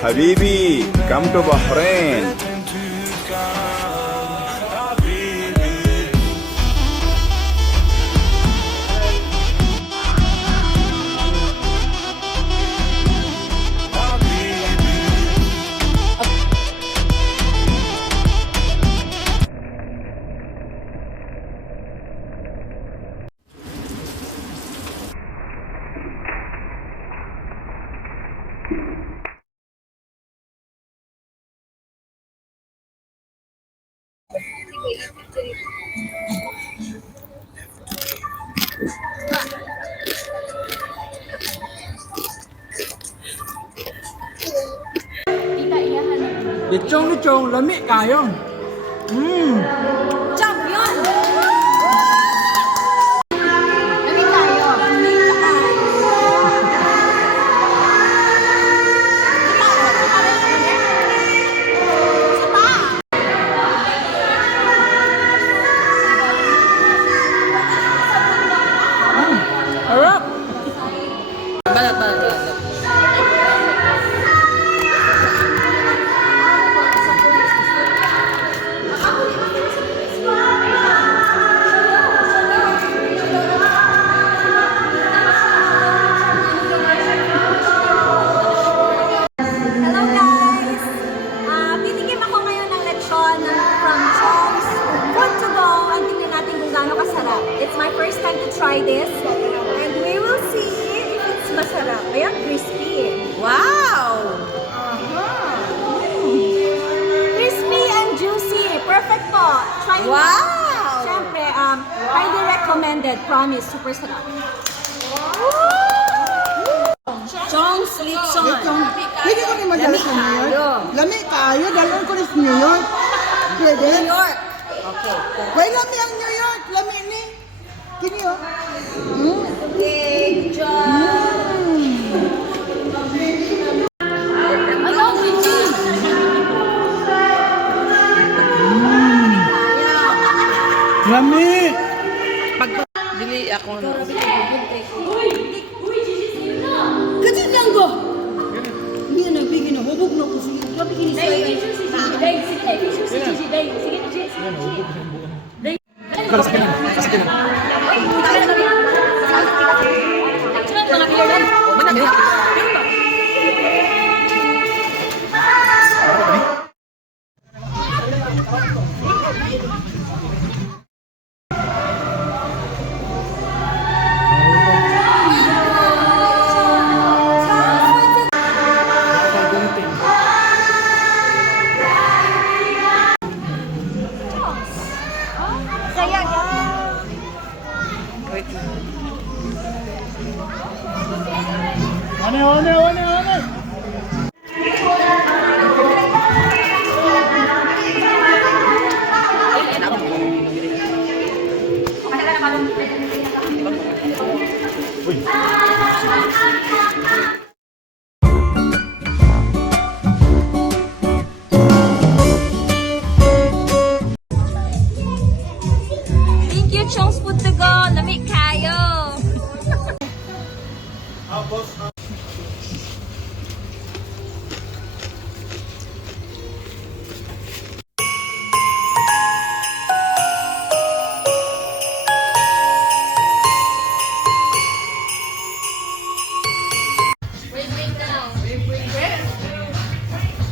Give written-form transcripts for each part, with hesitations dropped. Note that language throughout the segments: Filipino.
Habibi, come to Bahrain. Lechong, lamig kayo. Champion! Lamig tayo. Harap! Balat. Hello guys! Titikim ako ngayon ng lechon from Chom's Food to Go. Ang tingnan natin kung gaano kasarap. It's my first time to try this. And we will see if it's masarap. Ayan, crispy. Wow! Crispy and juicy. Perfect po. Try mo. Wow! Siyempre, highly recommended. Promise, super sarap. Chom's lechon. Pwede ko rin madala sa New York. Lamig kayo, dalawin ko rin sa New York. Pwede? New York. Okay. Wait, lamig ang New York. Lamig ni. Kini oh. Okay, Lamig! Dili ako na. Kasi lang ko! Hindi na nagbigay na, hubog na ko. Sige, grabe kinisay. Wane. Thank you, Chong's Food to Go. Lamig kayo.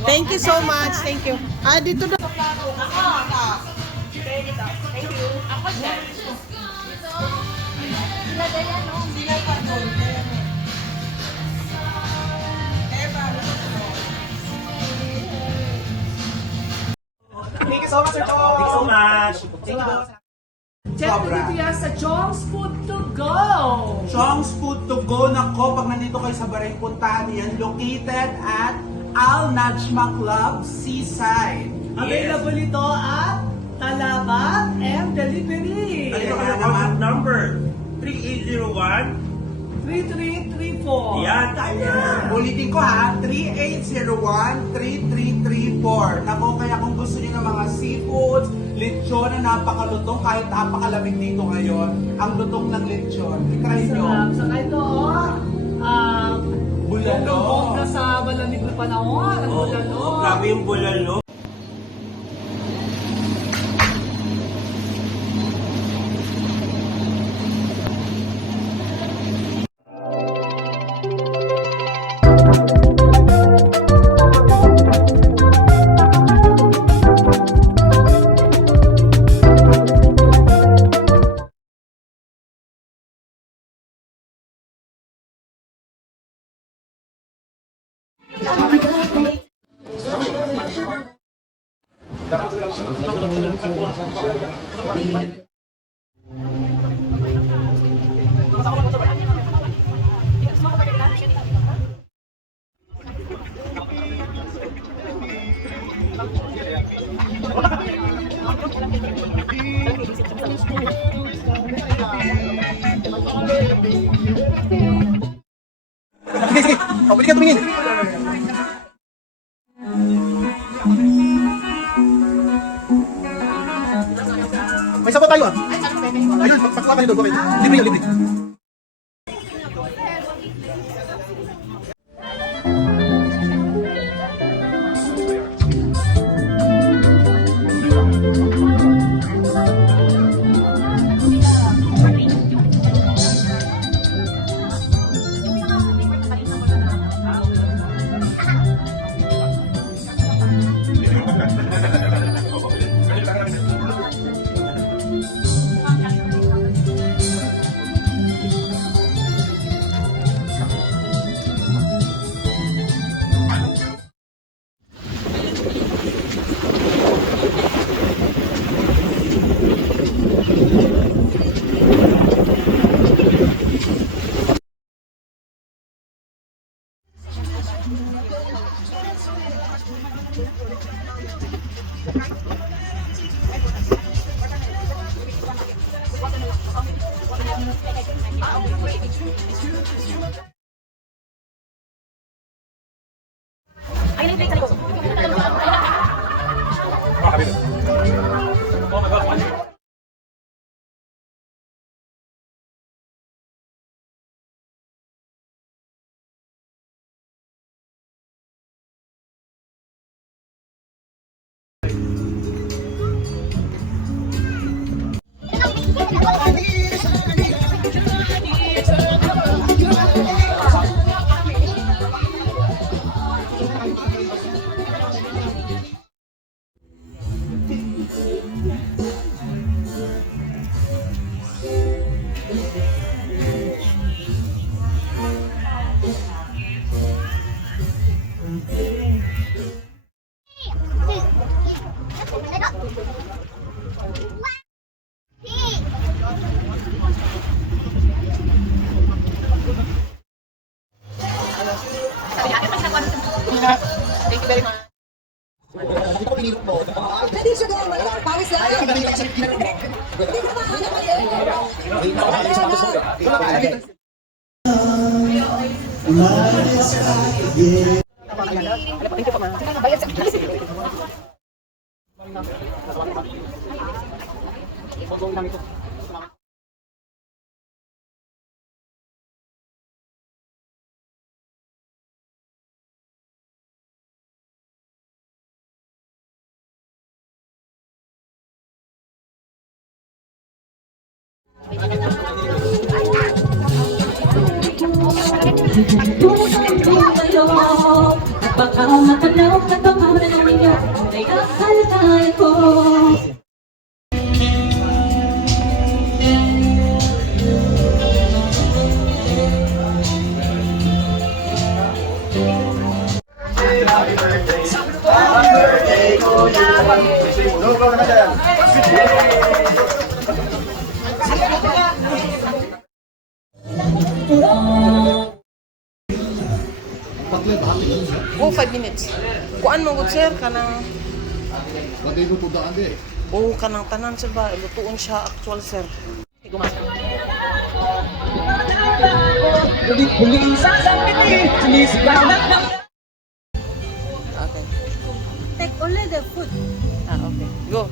Thank you so much. Thank you. Dito na. Thank you so much, Sir Chong. Thank you so much. Thank you. Siyempre dito yan sa Chong's Food to Go. Chong's Food to Go. Nako, pag nandito kayo sa Bahrain, puntahan yan. Located at Al Najma Club, Seaside. Available ito at Talaba and Delivery. Ayun ka naman. Number 3801. 3334. Yan, tayo. Ulitin ko ha, 3801-3334. Nako, kaya kung gusto niyo ng mga seafoods, lechon na napakalutong, kahit napakalamig dito ngayon, ang lutong ng lechon. I-try nyo. Sarap. Saka ito, bulalo. Bulalo. Bongga sa malamig na panahon. Ang bulalo. Grabe yung bulalo. Pwede ka tumingin. May sabaw tayo ah. Ayun, pagkuha ka nito. Libre yun, libre. Thank you very much. Hindi siya doon. Pawis lang. Baka matanaw at baka mananaw ninyo ay akalataan ko. Oh, 5 minutes. Kuan mo gud sir kanang Pwede mo po daan di. oh kanang tanan sir ba lutuon siya actual sir. Gumas. Okay. Take only the food. Okay. Go.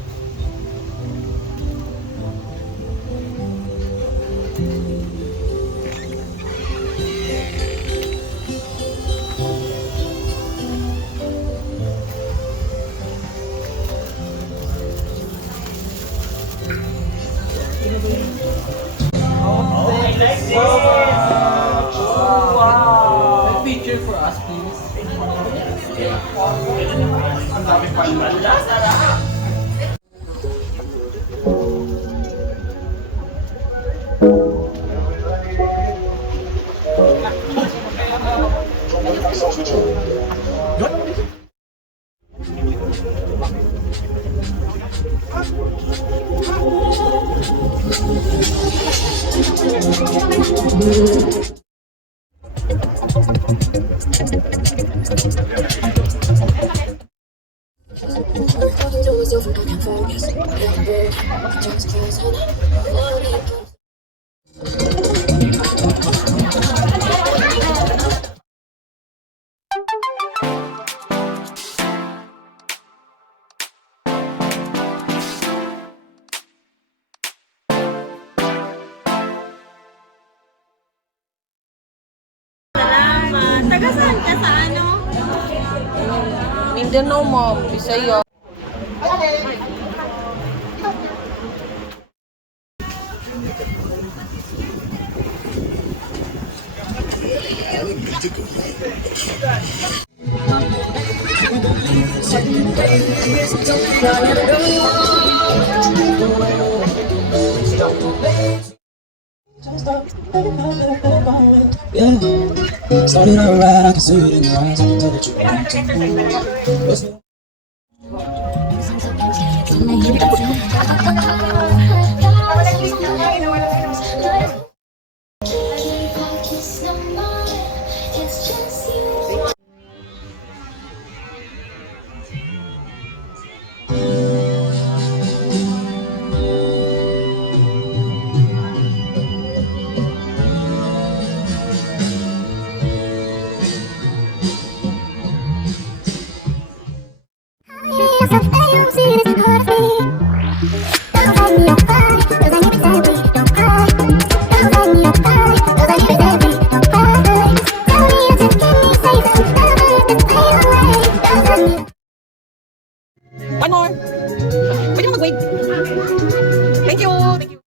Salamat. Taga saan ka sa ano? Mindanao, ma'am. Bisaya. Started out right, I can see it in your eyes. I can tell that you want to. One more. Pwede mo mag-wait. Thank you. Thank you.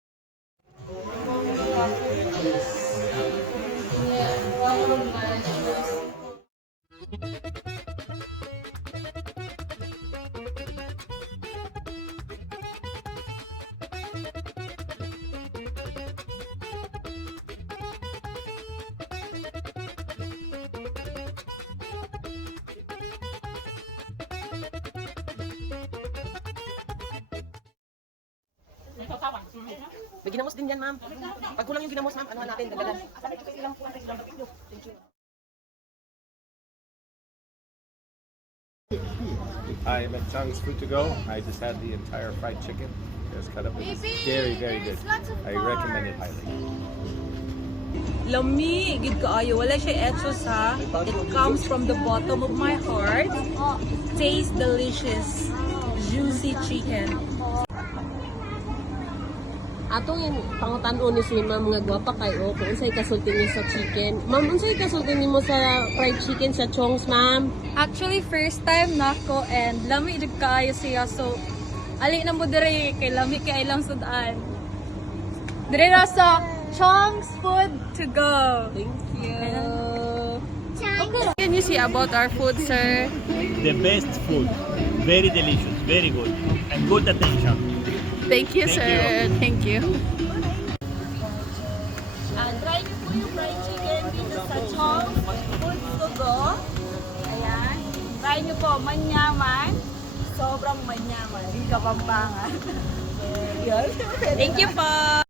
May ginamos din yan, ma'am. Pag kulang yung ginamos, ma'am, anuhan natin, dagdagan. Thank you. I am at Chong's Food to Go. I just had the entire fried chicken. It was cut up. It was very, very good. I recommend it highly. Lami, gid kaayo. Wala siya etsos ha. It comes from the bottom of my heart. Tastes delicious. Juicy chicken. Atong yung pangutan-o ni si ma'am nga gwapa kayo kung unsay kasulti niyo sa chicken. Ma'am, unsay kasulti niyo sa fried chicken sa Chong's, ma'am? Actually, first time nako and lami jud kaayo siya. So, ali na mo dire kay lami kay ilang sudan. Dire ra sa Chong's Food to Go. Thank you. What can you say about our food, sir? The best food. Very delicious, very good. And good attention. Thank you, sir. Thank you. Try niyo po yung fried chicken dito sa Chong's Food to Go. Ayan. Try niyo po, manyaman. Sobrang manyaman. Hindi ka pampangan. Thank you po.